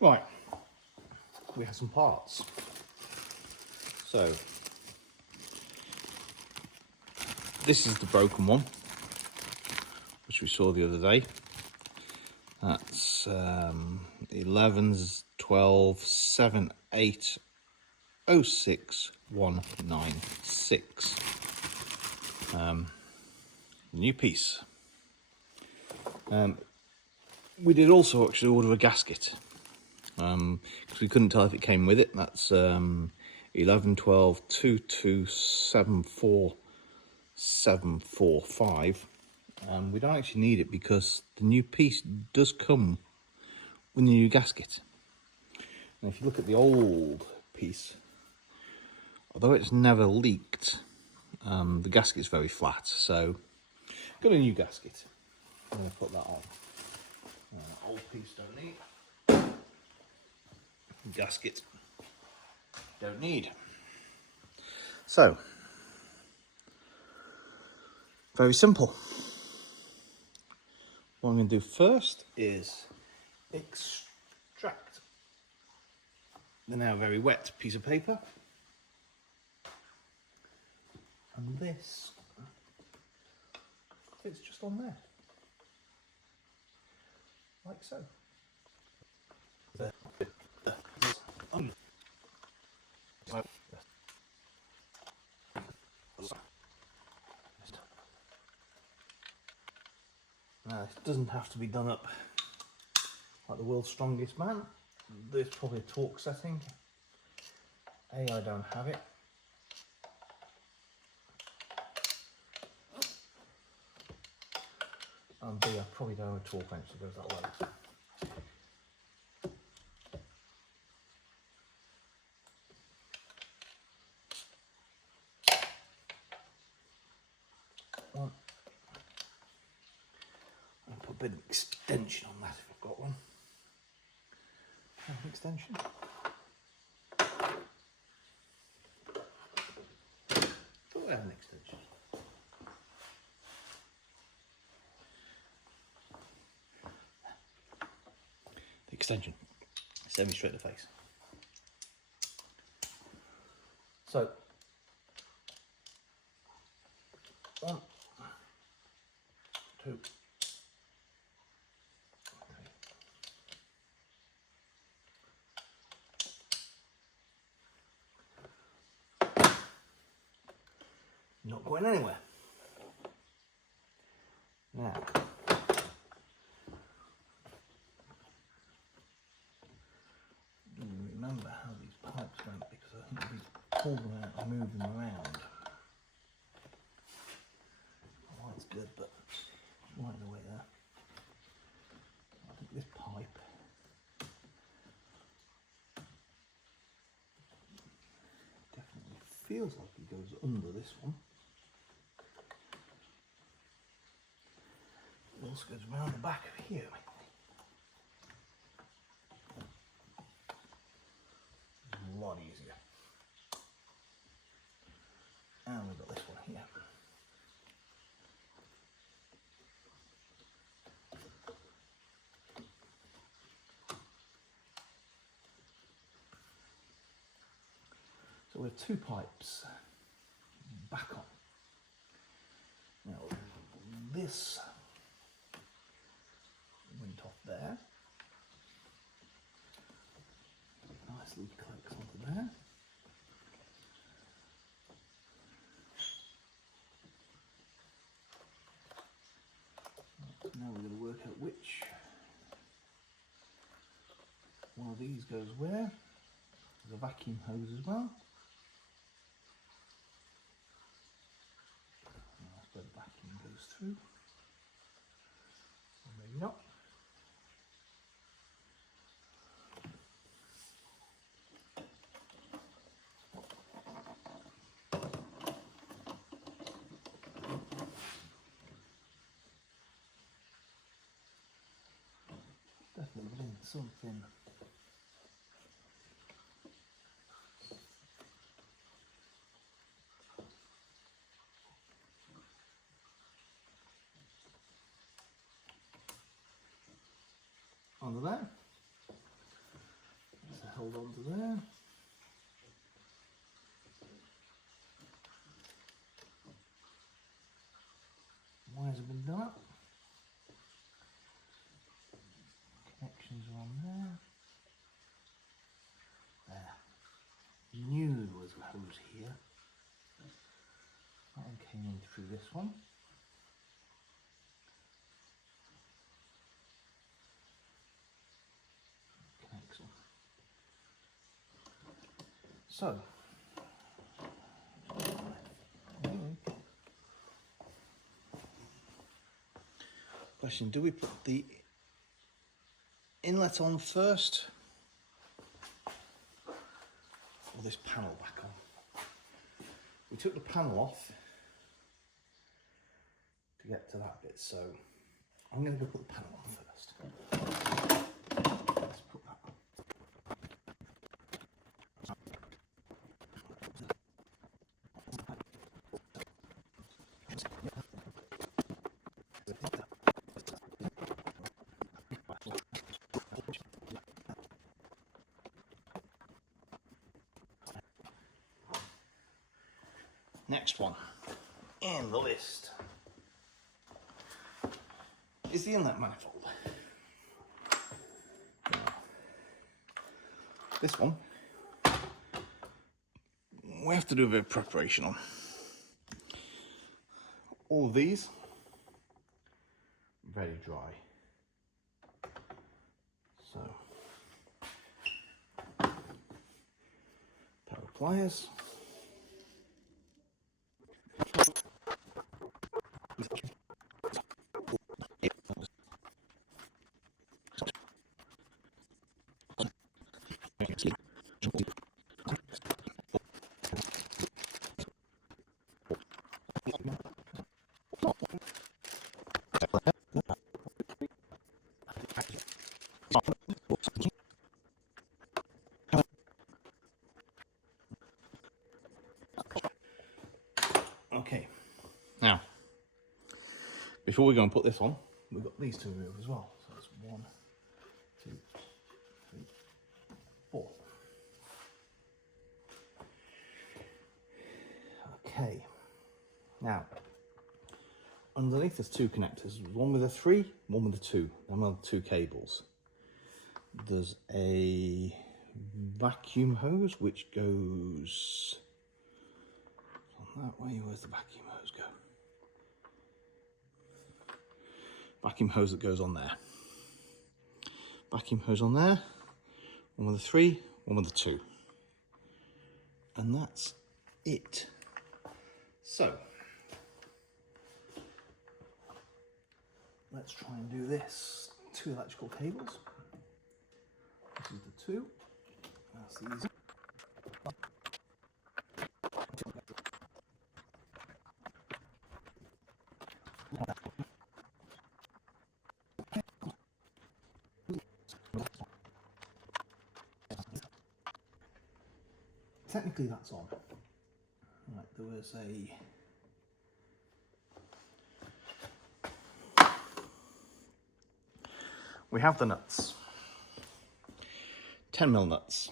Right, we have some parts. So, this is the broken one, which we saw the other day. That's 11s 12 7 8 06 196. New piece. We did also actually order a gasket because we couldn't tell if it came with it. That's 11 12 22 74 745. We don't actually need it because the new piece does come with the new gasket. And if you look at the old piece, although it's never leaked, the gasket's very flat, so got a new gasket. I'm going to put that on. Old piece don't need. Gasket don't need. So, very simple. What I'm going to do first is extract the now very wet piece of paper. And this fits just on there. Like so. Now, this doesn't have to be done up like the world's strongest man. There's probably a torque setting. A, I don't have it. And B, I probably don't have a torque wrench that goes that way. One. I'll put a bit of extension on that if I've got one. Have an extension. Thought I had an extension. The extension. Send me straight to the face. So, 1, 2, 3. Not going anywhere. Now, remember how these pipes went because I think we pulled them out and moved them around. Oh, that's good, but right in the way there. I think this pipe definitely feels like it goes under this one. It also goes around the back of here. A lot easier. And we've got this one here. So we have 2 pipes back on. Now this went off there. Nicely collects onto there. Now we're going to work out which one of these goes where. There's a vacuum hose as well. That's where the vacuum goes through. Or maybe not. Definitely been something. Onto there. held onto there. Wires have been done up. Connections are on there. There. Knew there was a hose here. That one came in through this one. Connects them. So, question, do we put the inlet on first or this panel back on? We took the panel off to get to that bit, so I'm going to go put the panel on first. Let's put that on. Next one in the list is the inlet manifold. Now, this one we have to do a bit of preparation on. All of these very dry, so pair of pliers. Okay, now before we go and put this on, we've got these to remove as well. So that's 1, 2, 3, 4. Okay, now underneath there's 2 connectors, one with a 3, one with a 2, and one with 2 cables. There's a vacuum hose which goes on that way. Where's the vacuum hose go? Vacuum hose that goes on there. Vacuum hose on there, one with a 3, one with a 2. And that's it. So, let's try and do this. 2 electrical cables. This is the 2. That's the easy. Technically that's on. Right, there was a we have the nuts. 10mm nuts.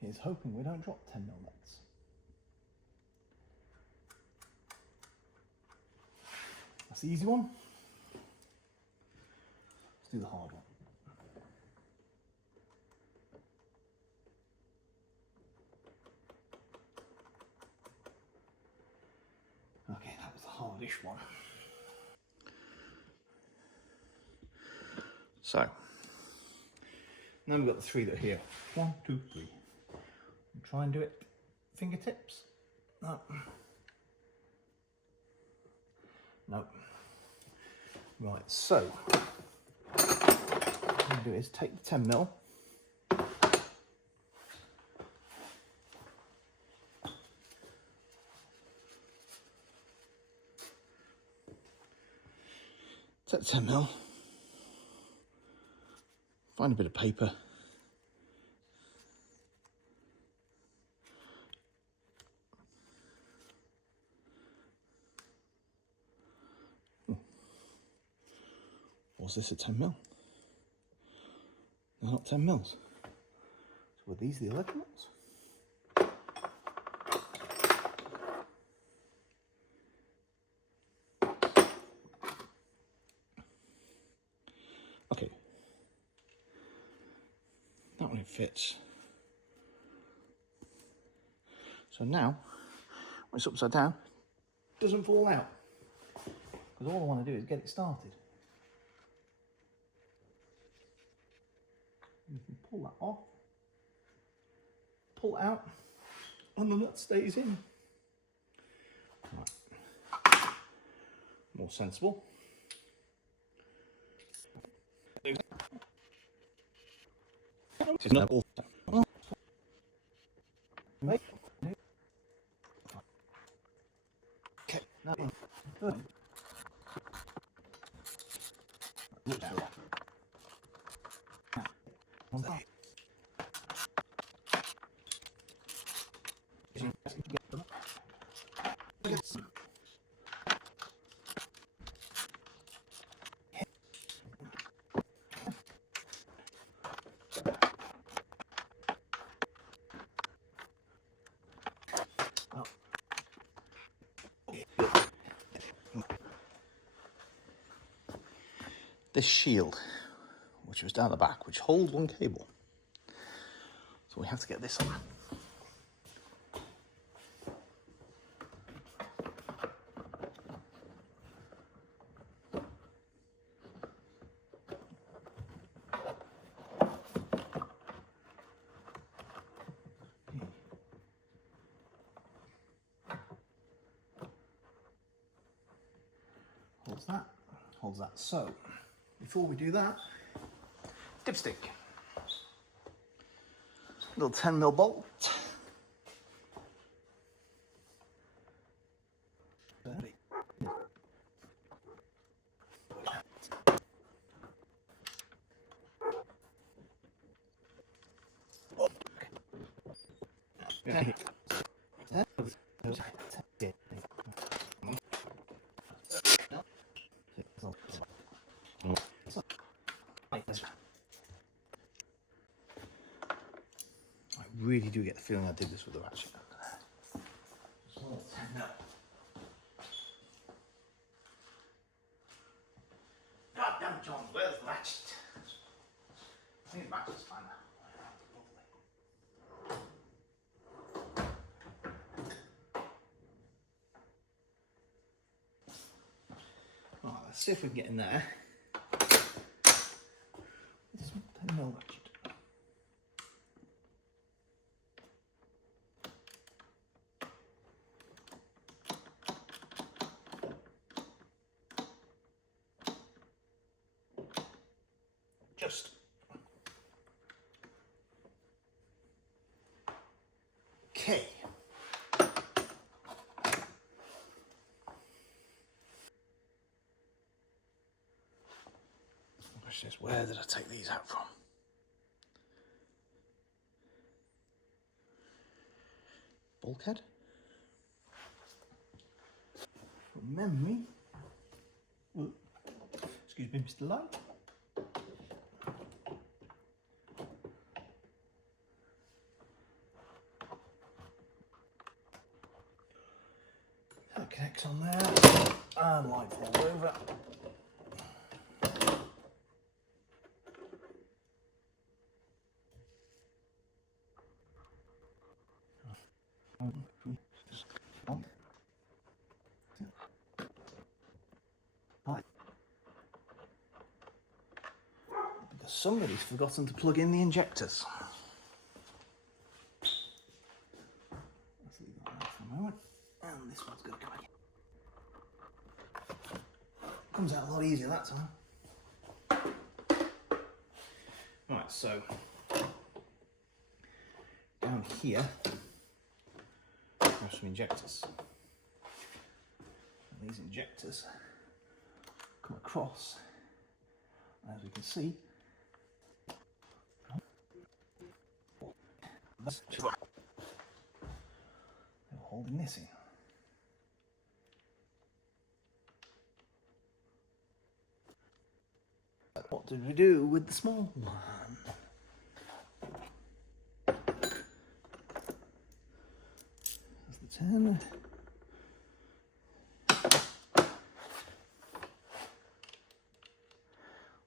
Here's hoping we don't drop 10mm nuts. That's the easy one. Let's do the hard one. Okay, that was the hardish one. So, now we've got the 3 that are here. 1, 2, 3. Try and do it fingertips. No. Nope. Right, so what I'm going to do is take the 10mm. Take the 10mm. Find a bit of paper. Was this a 10mm? They're not 10 mils. So are these the 11 mils? Okay. That one fits. So now, when it's upside down, it doesn't fall out. Because all I want to do is get it started. You can pull that off, pull it out, and the nut stays in. Right. More sensible. Okay, now this shield, which was down the back, which holds one cable. So we have to get this on. Holds that. So, before we do that, dipstick. Little 10mm bolt. I really do get the feeling I did this with the ratchet. God damn, John, where's the ratchet? I think the ratchet's fine now. Right, let's see if we can get in there. This 10mm ratchet. Just. Okay. The question is, where did I take these out from? Bulkhead? From memory. Ooh. Excuse me, Mr. Light. That connects on there, and light falls over. Because somebody's forgotten to plug in the injectors. Let's leave that there for a moment. And this one's going to come in. Comes out a lot easier that time. Right, so down here we have some injectors. And these injectors come across, as we can see, they're holding this in. What did we do with the small one? 10.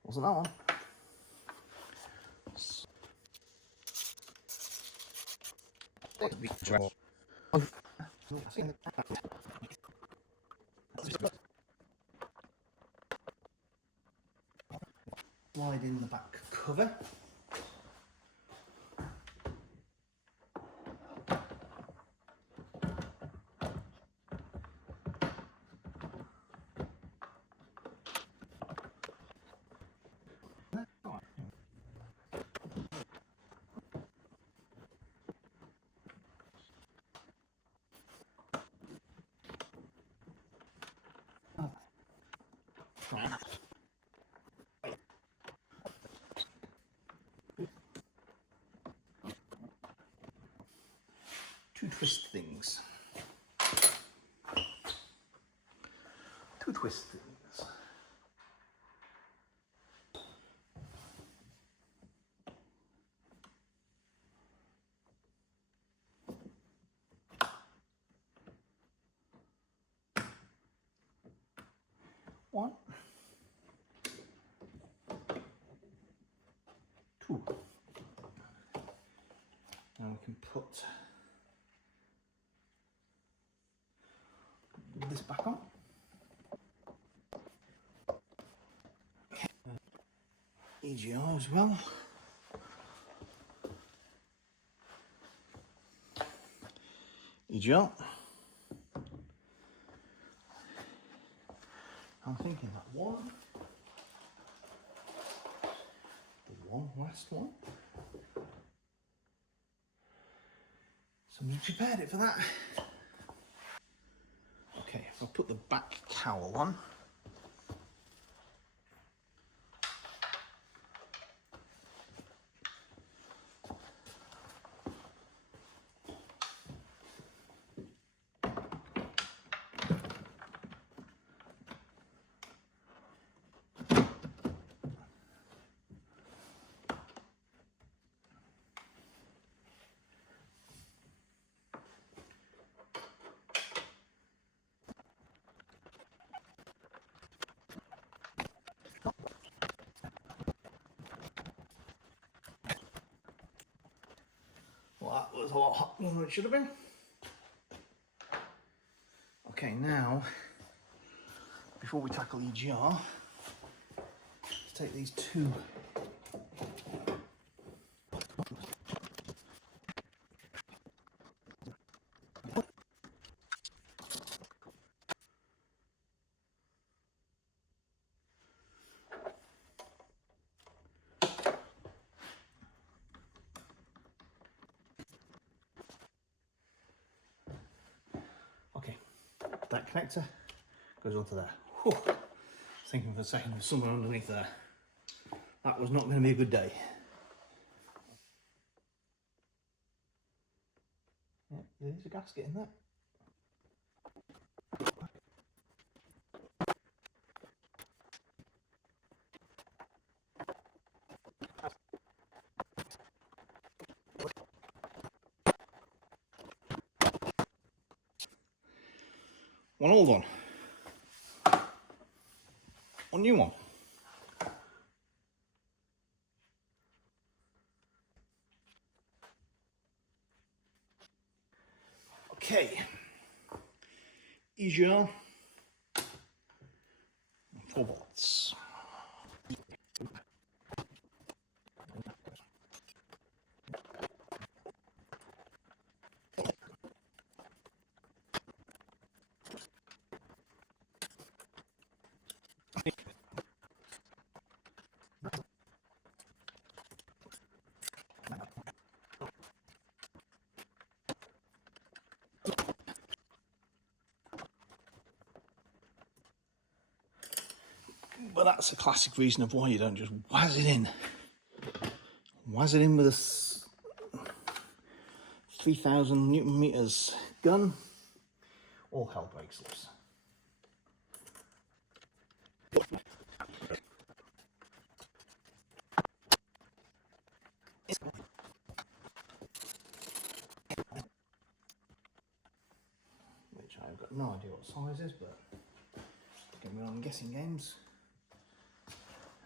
Wasn't that one? Slide in the back cover. Two twist things. Two twist things. One. Two. Now we can put this back on. EGR as well. EGR. I'm thinking that one, the one last one. Somebody prepared it for that. Okay, if I put the back cowl on. Well, that was a lot hotter than it should have been. Okay, now, before we tackle EGR, let's take these two. Okay, that connector goes onto there. Whew. I was thinking for a second there's somewhere underneath there. That was not going to be a good day. Yeah, there's a gasket in there. One old one. One new one. Okay. EGR. 4 volts. But that's a classic reason of why you don't just whazz it in. Whazz it in with a 3,000 Newton meters gun. All hell breaks loose. I've got no idea what size is, but get me on guessing games.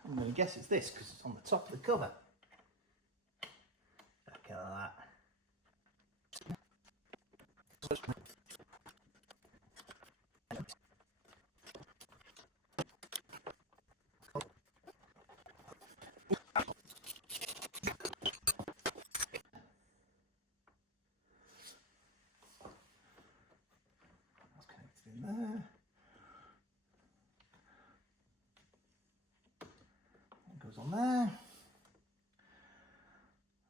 I'm going to guess it's this because it's on the top of the cover. Look at that. That's connected in there. It goes on there.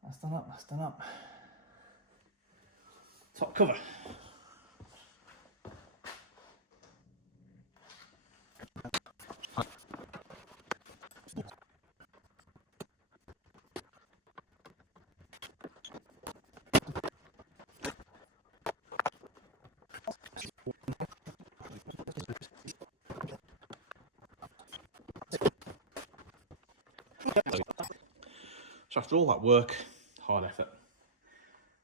That's done up, that's done up. Top cover. So after all that work, hard effort,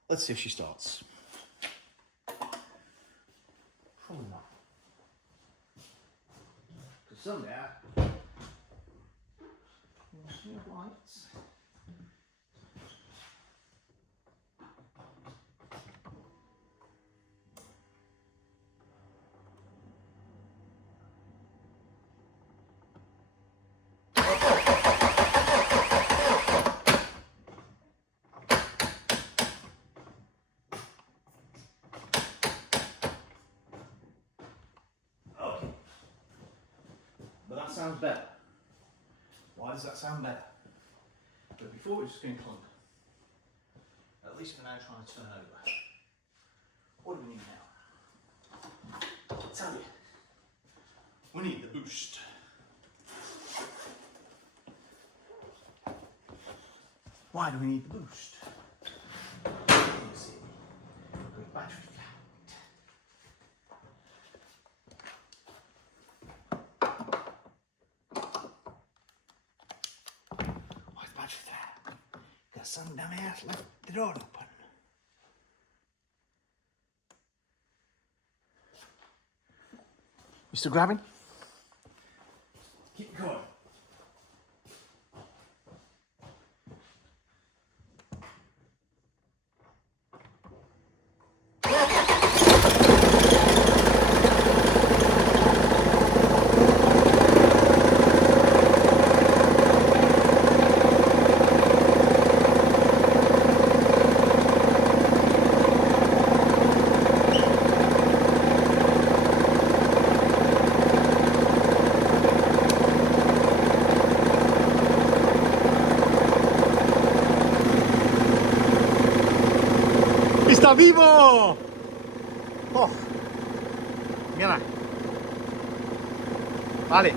let's see if she starts. Probably not. Because someday, we have lights. But that sounds better. Why does that sound better? But before it's just going to clunk. At least we're now trying to turn over. What do we need now? I'll tell you. We need the boost. Why do we need the boost? You see, we've got battery flat. Because some dumbass left the door open. You still grabbing? Keep going. ¡Está vivo! Oh, mira. Vale.